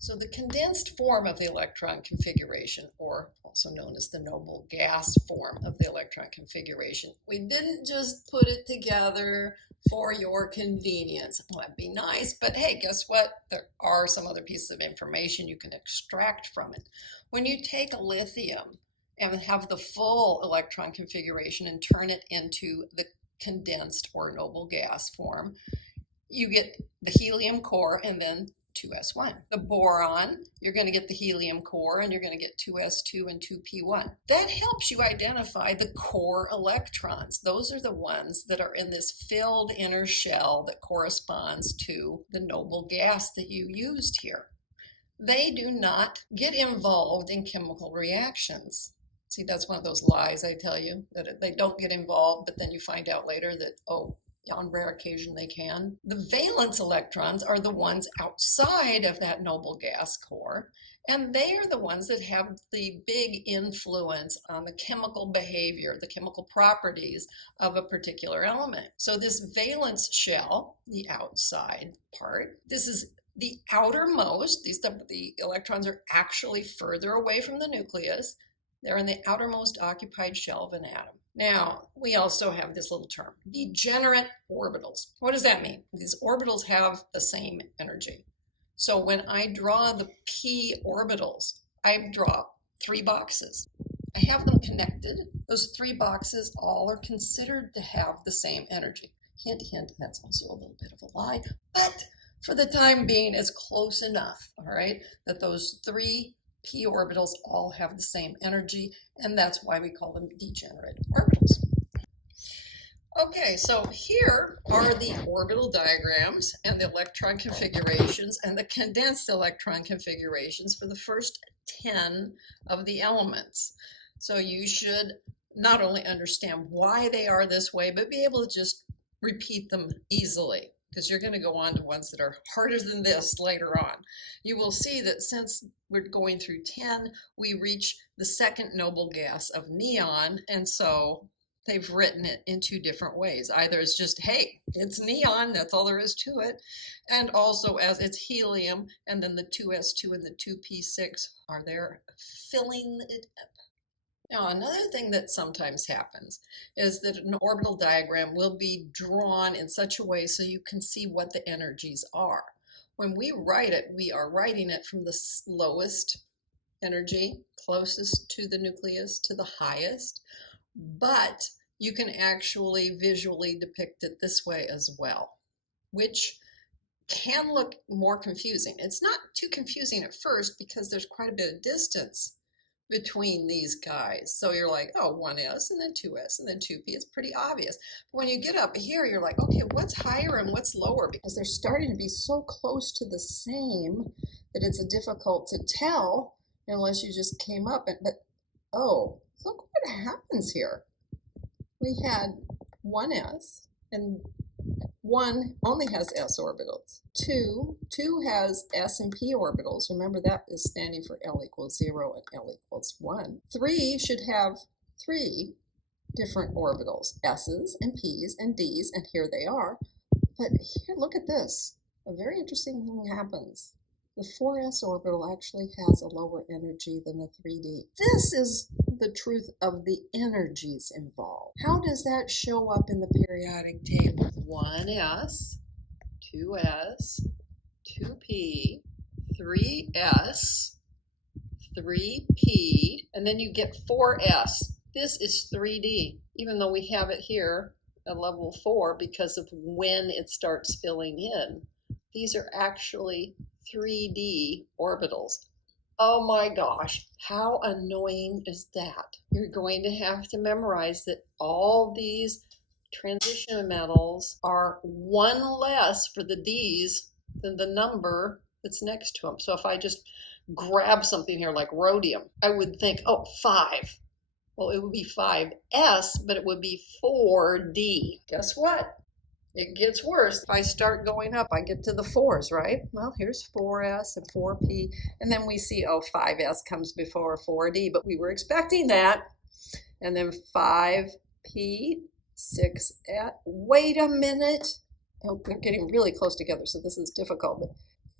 So the condensed form of the electron configuration, or also known as the noble gas form of the electron configuration, we didn't just put it together for your convenience. Well, that'd be nice, but hey, guess what? There are some other pieces of information you can extract from it. When you take lithium and have the full electron configuration and turn it into the condensed or noble gas form, you get the helium core and then 2s1. The boron, you're going to get the helium core and you're going to get 2s2 and 2p1. That helps you identify the core electrons. Those are the ones that are in this filled inner shell that corresponds to the noble gas that you used here. They do not get involved in chemical reactions. See, that's one of those lies I tell you, that they don't get involved, but then you find out later that, oh, on rare occasion they can. The valence electrons are the ones outside of that noble gas core, and they are the ones that have the big influence on the chemical behavior, the chemical properties of a particular element. So this valence shell, the outside part, this is the outermost. The electrons are actually further away from the nucleus. They're in the outermost occupied shell of an atom. Now, we also have this little term, degenerate orbitals. What does that mean? These orbitals have the same energy. So when I draw the p orbitals, I draw 3 boxes. I have them connected. Those 3 boxes all are considered to have the same energy. Hint, hint, that's also a little bit of a lie, but for the time being, it's close enough, all right, that those 3 p orbitals all have the same energy, and that's why we call them degenerate orbitals. Okay, so here are the orbital diagrams and the electron configurations and the condensed electron configurations for the first 10 of the elements. So you should not only understand why they are this way, but be able to just repeat them easily, because you're going to go on to ones that are harder than this later on. You will see that since we're going through 10, we reach the second noble gas of neon, and so they've written it in 2 different ways. Either it's just, hey, it's neon, that's all there is to it, and also as it's helium, and then the 2s2 and the 2p6 are there filling it up. Now, another thing that sometimes happens is that an orbital diagram will be drawn in such a way so you can see what the energies are. When we write it, we are writing it from the lowest energy, closest to the nucleus, to the highest, but you can actually visually depict it this way as well, which can look more confusing. It's not too confusing at first because there's quite a bit of distance between these guys. So you're like, oh, 1s and then 2s and then 2p. It's pretty obvious. But when you get up here, you're like, okay, what's higher and what's lower? Because they're starting to be so close to the same that it's difficult to tell unless you just came up. But oh, look what happens here. We had 1s, and 1 only has s orbitals. 2 has s and p orbitals. Remember, that is standing for L equals 0 and L equals 1. 3 should have 3 different orbitals, s's and p's and d's, and here they are. But here, look at this. A very interesting thing happens. The 4s orbital actually has a lower energy than the 3d. This is the truth of the energies involved. How does that show up in the periodic table? 1s, 2s, 2p, 3s, 3p, and then you get 4s. This is 3d, even though we have it here at level 4 because of when it starts filling in. These are actually 3D orbitals. Oh my gosh, how annoying is that? You're going to have to memorize that all these transition metals are 1 less for the D's than the number that's next to them. So if I just grab something here like rhodium, I would think, oh, 5. Well, it would be 5s, but it would be 4D. Guess what? It gets worse. If I start going up, I get to the 4s, right? Well, here's 4s and 4p, and then we see, oh, 5s comes before 4d, but we were expecting that. And then 5p, 6s, wait a minute. Oh, they're getting really close together, so this is difficult, but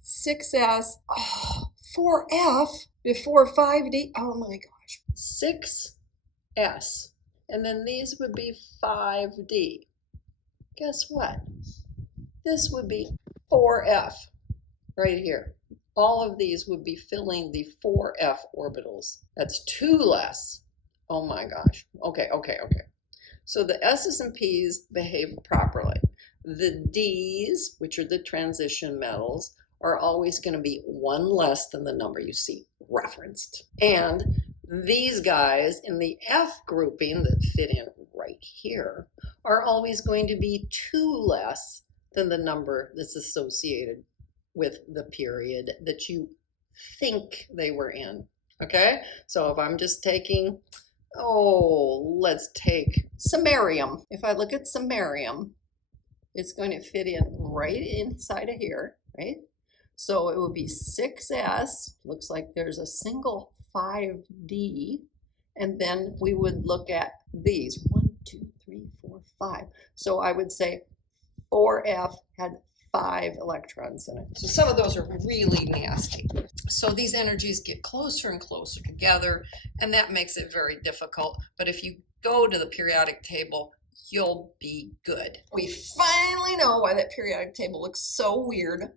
6s, oh, 4F before 5D. Oh my gosh. 6S. And then these would be 5D. Guess what? This would be 4F right here. All of these would be filling the 4F orbitals. That's 2 less. Oh my gosh. Okay. So the S's and P's behave properly. The D's, which are the transition metals, are always going to be 1 less than the number you see referenced. And these guys in the F grouping that fit in right here are always going to be 2 less than the number that's associated with the period that you think they were in. Okay? So if I'm just taking, let's take samarium. If I look at samarium, it's going to fit in right inside of here, right? So it would be 6S, looks like there's a single 5D, and then we would look at these, 1, 2, 3, 4, 5. So I would say 4F had 5 electrons in it. So some of those are really nasty. So these energies get closer and closer together, and that makes it very difficult. But if you go to the periodic table, you'll be good. We finally know why that periodic table looks so weird,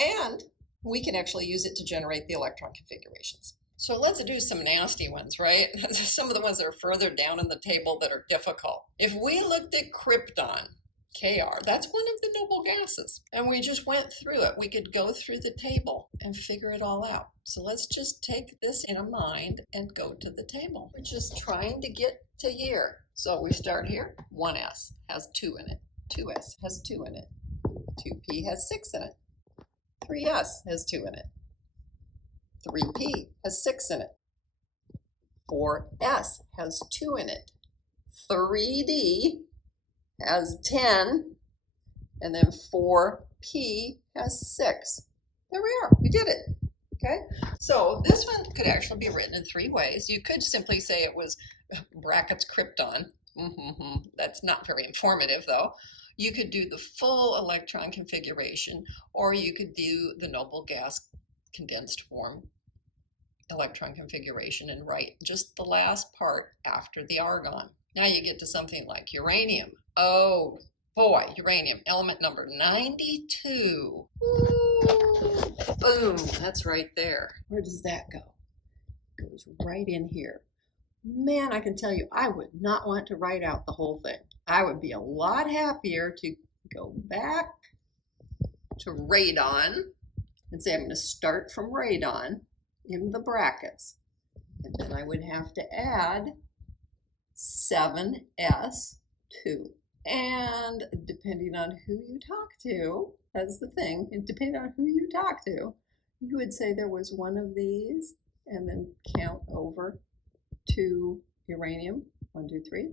and we can actually use it to generate the electron configurations. So let's do some nasty ones, right? Some of the ones that are further down in the table that are difficult. If we looked at krypton, Kr, that's one of the noble gases, and we just went through it. We could go through the table and figure it all out. So let's just take this in mind and go to the table. We're just trying to get to here. So we start here. 1s has 2 in it. 2s has 2 in it. 2p has 6 in it. 3s has 2 in it. 3p has 6 in it. 4s has 2 in it. 3d has 10, and then 4p has 6. There we are. We did it. Okay? So this one could actually be written in 3 ways. You could simply say it was brackets krypton. That's not very informative, though. You could do the full electron configuration, or you could do the noble gas condensed form electron configuration and write just the last part after the argon. Now you get to something like uranium. Oh boy, uranium, element number 92. Ooh, boom, that's right there. Where does that go? It goes right in here. Man, I can tell you, I would not want to write out the whole thing. I would be a lot happier to go back to radon and say I'm going to start from radon in the brackets. And then I would have to add 7s2. And depending on who you talk to, that's the thing, and depending on who you talk to, you would say there was one of these and then count over to uranium, 1, 2, 3,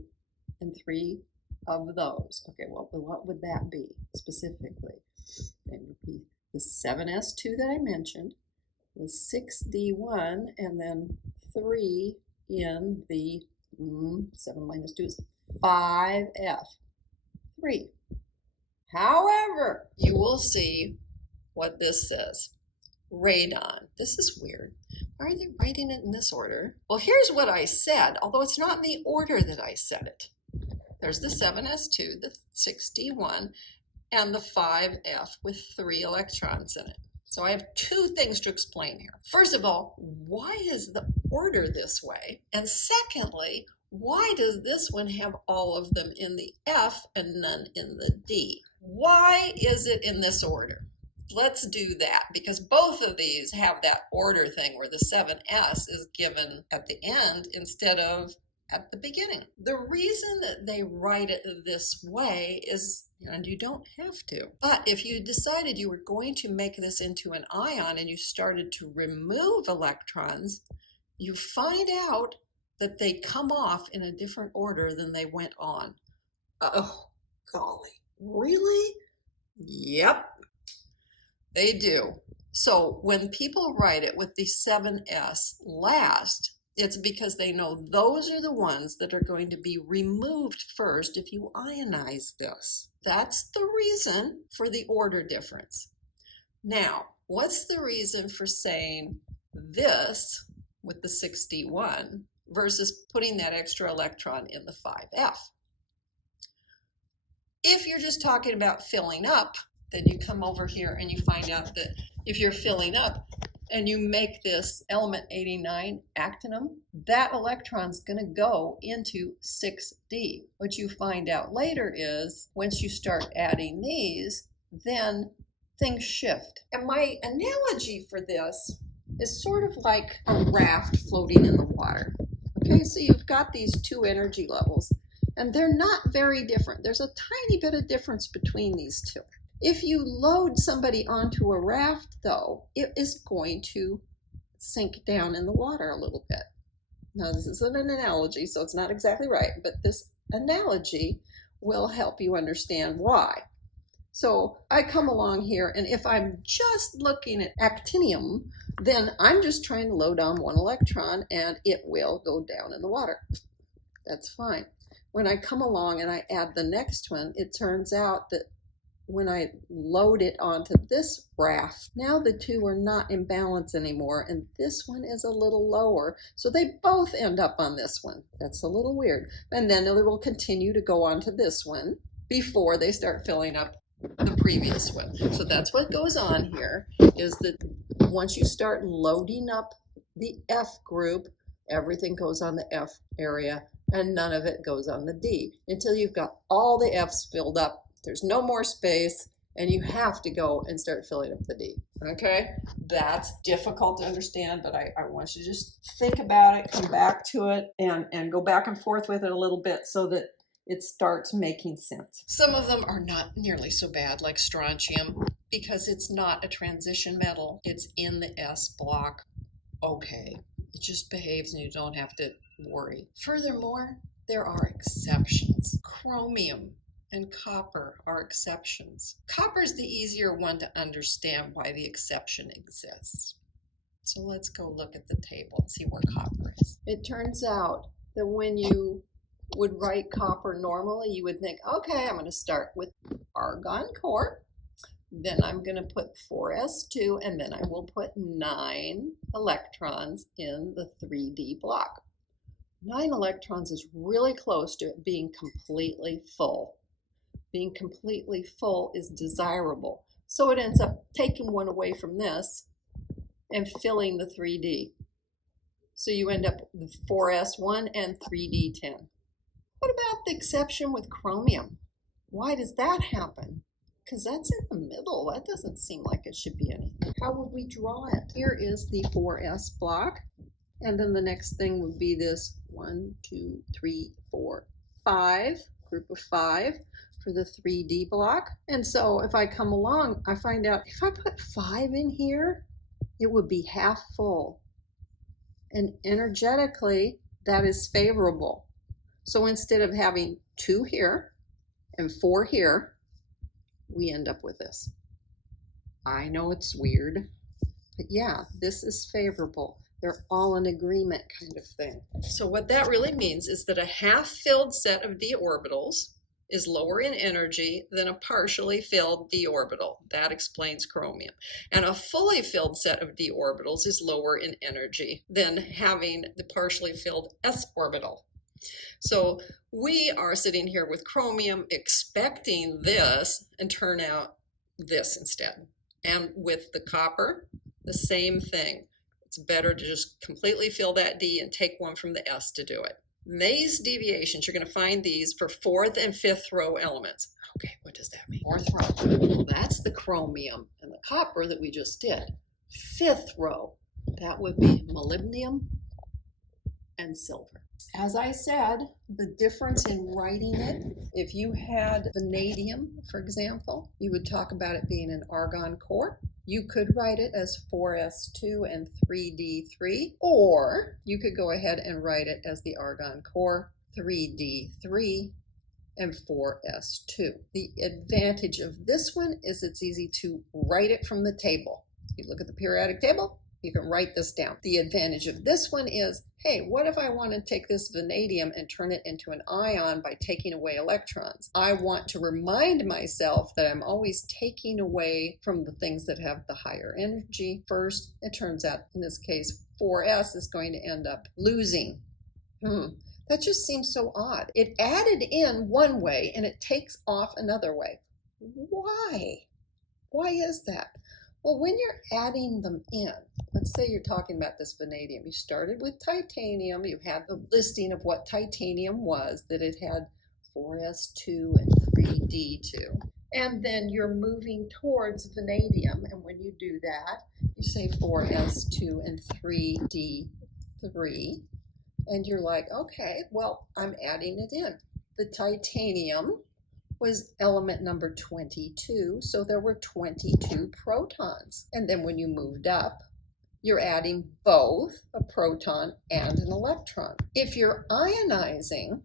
and 3 of those. Okay, well, what would that be specifically? It would be the 7s2 that I mentioned, the 6d1, and then 3 in the 7 minus 2 is 5f3. However, you will see what this says. Radon. This is weird. Why are they writing it in this order? Well, here's what I said, although it's not in the order that I said it. There's the 7s2, the 6d1, and the 5f with 3 electrons in it. So I have 2 things to explain here. First of all, why is the order this way? And secondly, why does this one have all of them in the F and none in the D? Why is it in this order? Let's do that, because both of these have that order thing where the 7s is given at the end instead of at the beginning. The reason that they write it this way is, and you don't have to, but if you decided you were going to make this into an ion and you started to remove electrons, you find out that they come off in a different order than they went on. Oh, golly, really? Yep, they do. So when people write it with the 7s last, it's because they know those are the ones that are going to be removed first if you ionize this. That's the reason for the order difference. Now, what's the reason for saying this with the 6d1 versus putting that extra electron in the 5f? If you're just talking about filling up, then you come over here and you find out that if you're filling up and you make this element 89 actinium, that electron's going to go into 6d. What you find out later is once you start adding these, then things shift. And my analogy for this is sort of like a raft floating in the water. Okay, so you've got these two energy levels, and they're not very different. There's a tiny bit of difference between these two. If you load somebody onto a raft, though, it is going to sink down in the water a little bit. Now, this isn't an analogy, so it's not exactly right, but this analogy will help you understand why. So I come along here, and if I'm just looking at actinium, then I'm just trying to load on one electron, and it will go down in the water. That's fine. When I come along and I add the next one, it turns out that when I load it onto this raft, now the two are not in balance anymore, and this one is a little lower. So they both end up on this one. That's a little weird. And then they will continue to go on to this one before they start filling up the previous one. So that's what goes on here, is that once you start loading up the F group, everything goes on the F area, and none of it goes on the D until you've got all the F's filled up. There's no more space, and you have to go and start filling up the D. Okay? That's difficult to understand, but I want you to just think about it, come back to it, and go back and forth with it a little bit so that it starts making sense. Some of them are not nearly so bad, like strontium, because it's not a transition metal. It's in the S block. Okay. It just behaves and you don't have to worry. Furthermore, there are exceptions. Chromium and copper are exceptions. Copper is the easier one to understand why the exception exists. So let's go look at the table and see where copper is. It turns out that when you would write copper normally, you would think, okay, I'm going to start with argon core. Then I'm going to put 4s2, and then I will put 9 electrons in the 3d block. 9 electrons is really close to it being completely full. Being completely full is desirable. So it ends up taking one away from this and filling the 3d. So you end up with 4s1 and 3d10. What about the exception with chromium? Why does that happen? Because that's in the middle. That doesn't seem like it should be anything. How would we draw it? Here is the 4s block. And then the next thing would be this 1, 2, 3, 4, 5, group of 5 for the 3D block. And so if I come along, I find out if I put 5 in here, it would be half full. And energetically, that is favorable. So instead of having 2 here and 4 here, we end up with this. I know it's weird, but yeah, this is favorable. They're all in agreement kind of thing. So what that really means is that a half-filled set of d orbitals is lower in energy than a partially filled d orbital. That explains chromium. And a fully filled set of d orbitals is lower in energy than having the partially filled s orbital. So we are sitting here with chromium expecting this and turn out this instead. And with the copper, the same thing. It's better to just completely fill that D and take one from the S to do it. These deviations, you're going to find these for 4th and 5th row elements. Okay, what does that mean? 4th row, well, that's the chromium and the copper that we just did. 5th row, that would be molybdenum and silver. As I said, the difference in writing it, if you had vanadium, for example, you would talk about it being an argon core. You could write it as 4s2 and 3d3, or you could go ahead and write it as the argon core, 3d3, and 4s2. The advantage of this one is it's easy to write it from the table. You look at the periodic table, You can write this down. The advantage of this one is, hey, what if I want to take this vanadium and turn it into an ion by taking away electrons? I want to remind myself that I'm always taking away from the things that have the higher energy first. It turns out, in this case, 4s is going to end up losing. That just seems so odd. It added in one way and it takes off another way. Why? Why is that? Well, when you're adding them in, let's say you're talking about this vanadium. You started with titanium. You had the listing of what titanium was, that it had 4s2 and 3d2. And then you're moving towards vanadium. And when you do that, you say 4s2 and 3d3. And you're like, okay, well, I'm adding it in. The titanium was element number 22, so there were 22 protons. And then when you moved up, you're adding both a proton and an electron. If you're ionizing,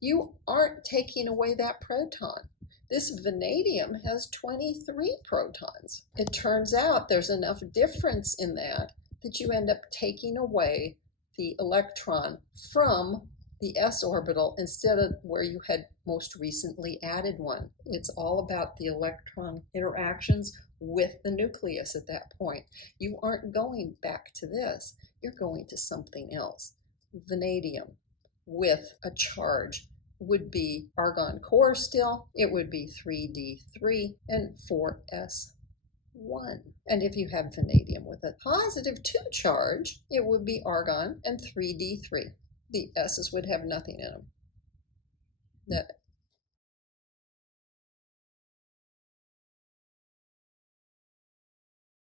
you aren't taking away that proton. This vanadium has 23 protons. It turns out there's enough difference in that you end up taking away the electron from the s orbital instead of where you had most recently added one. It's all about the electron interactions with the nucleus at that point. You aren't going back to this. You're going to something else. Vanadium with a charge would be argon core still. It would be 3d3 and 4s1. And if you have vanadium with a positive 2 charge, it would be argon and 3d3. The s's would have nothing in them. That